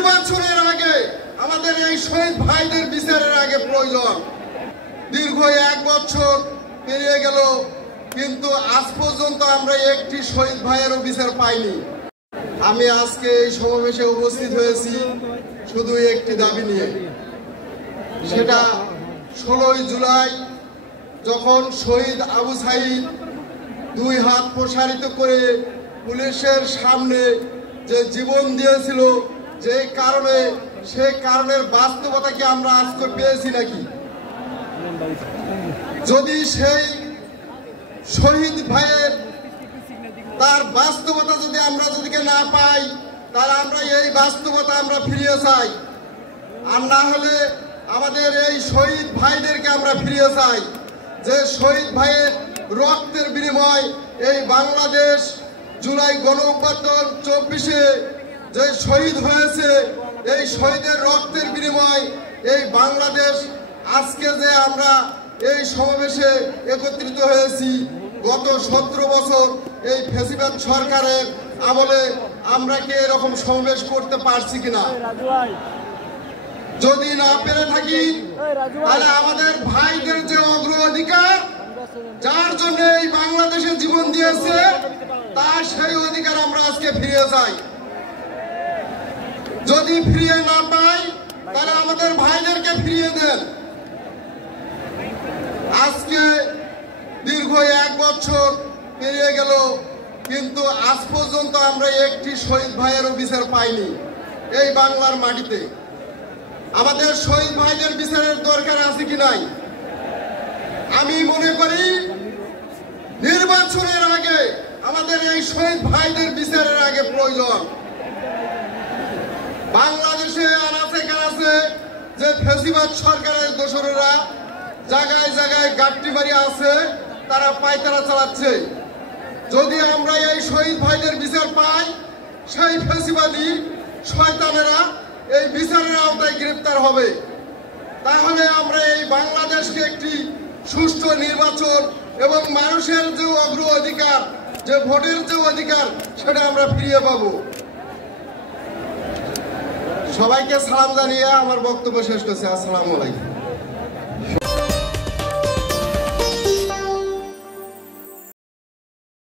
নির্বাচনের আগে আমাদের এই শহীদ ভাইদের বিচারের আগে প্রয়োজন। দীর্ঘ 1 বছর পেরিয়ে গেল, কিন্তু আজ পর্যন্ত আমরা একটি শহীদ ভাইয়েরও বিচার পাইনি। আমি আজকে এই সমাবেশে উপস্থিত হয়েছি শুধু একটি দাবি নিয়ে, সেটা 16 জুলাই যখন শহীদ আবু সাঈদ 2 হাত প্রসারিত করে পুলিশের সামনে যে জীবন দিয়েছিল, যে কারণে সেই কারণের বাস্তবতা কি আমরা আজকে পেয়েছি নাকি? যদি সেই শহীদ ভাইয়ের তার বাস্তবতা যদি আমরা না পাই, তাহলে আমরা এই বাস্তবতা আমরা ফিরিয়ে চাই। আর না হলে আমাদের এই শহীদ ভাইদেরকে আমরা ফিরিয়ে চাই, যে শহীদ ভাইয়ের রক্তের বিনিময় এই বাংলাদেশ জুলাই গণঅভ্যুত্থান 24-এ যে শহীদ হয়েছে, এই শহীদের রক্তের বিনিময় এই বাংলাদেশ আজকে যে আমরা এই সমাবেশে একত্রিত হয়েছি, গত 17 বছর এই ফ্যাসিবাদ সরকারের আমলে আমরা কি এরকম সমাবেশ করতে পারছি কিনা? যদি না পেরে থাকি, তাহলে আমাদের ভাইদের যে অগ্রাধিকার, যার জন্য এই বাংলাদেশে জীবন দিয়েছে, তার সেই অধিকার আমরা আজকে ফিরিয়ে চাই। যদি ফিরিয়ে না পাই, তাহলে আমাদের ভাইদেরকে ফিরিয়ে দেন। আজকে দীর্ঘ 1 বছর পেরিয়ে গেল, কিন্তু আজ পর্যন্ত আমরা একটি শহীদ ভাইয়েরও বিচার পাইনি এই বাংলার মাটিতে। আমাদের শহীদ ভাইদের বিচারের দরকার আছে কি নাই? আমি মনে করি নির্বাচনের আগে আমাদের এই শহীদ ভাইদের বিচারের আগে প্রয়োজন। বাংলাদেশে আনাচে কানাচে যে ফ্যাসিবাদ সরকারের দোসরেরা জায়গায় জায়গায় গাট্টি বাড়ি আছে, তারা পায়তারা চালাচ্ছে। যদি আমরা এই শহীদ ভাইদের বিচার পাই, সেই ফ্যাসিবাদী শয়তানেরা এই বিচারের আওতায় গ্রেফতার হবে। তাহলে আমরা এই বাংলাদেশকে একটি সুষ্ঠু নির্বাচন এবং মানুষের যে অগ্রাধিকার, যে ভোটের যে অধিকার, সেটা আমরা ফিরিয়ে পাব। সবাইকে সালাম জানিয়ে আমার বক্তব্য শেষ করছি। আসসালামু আলাইকুম।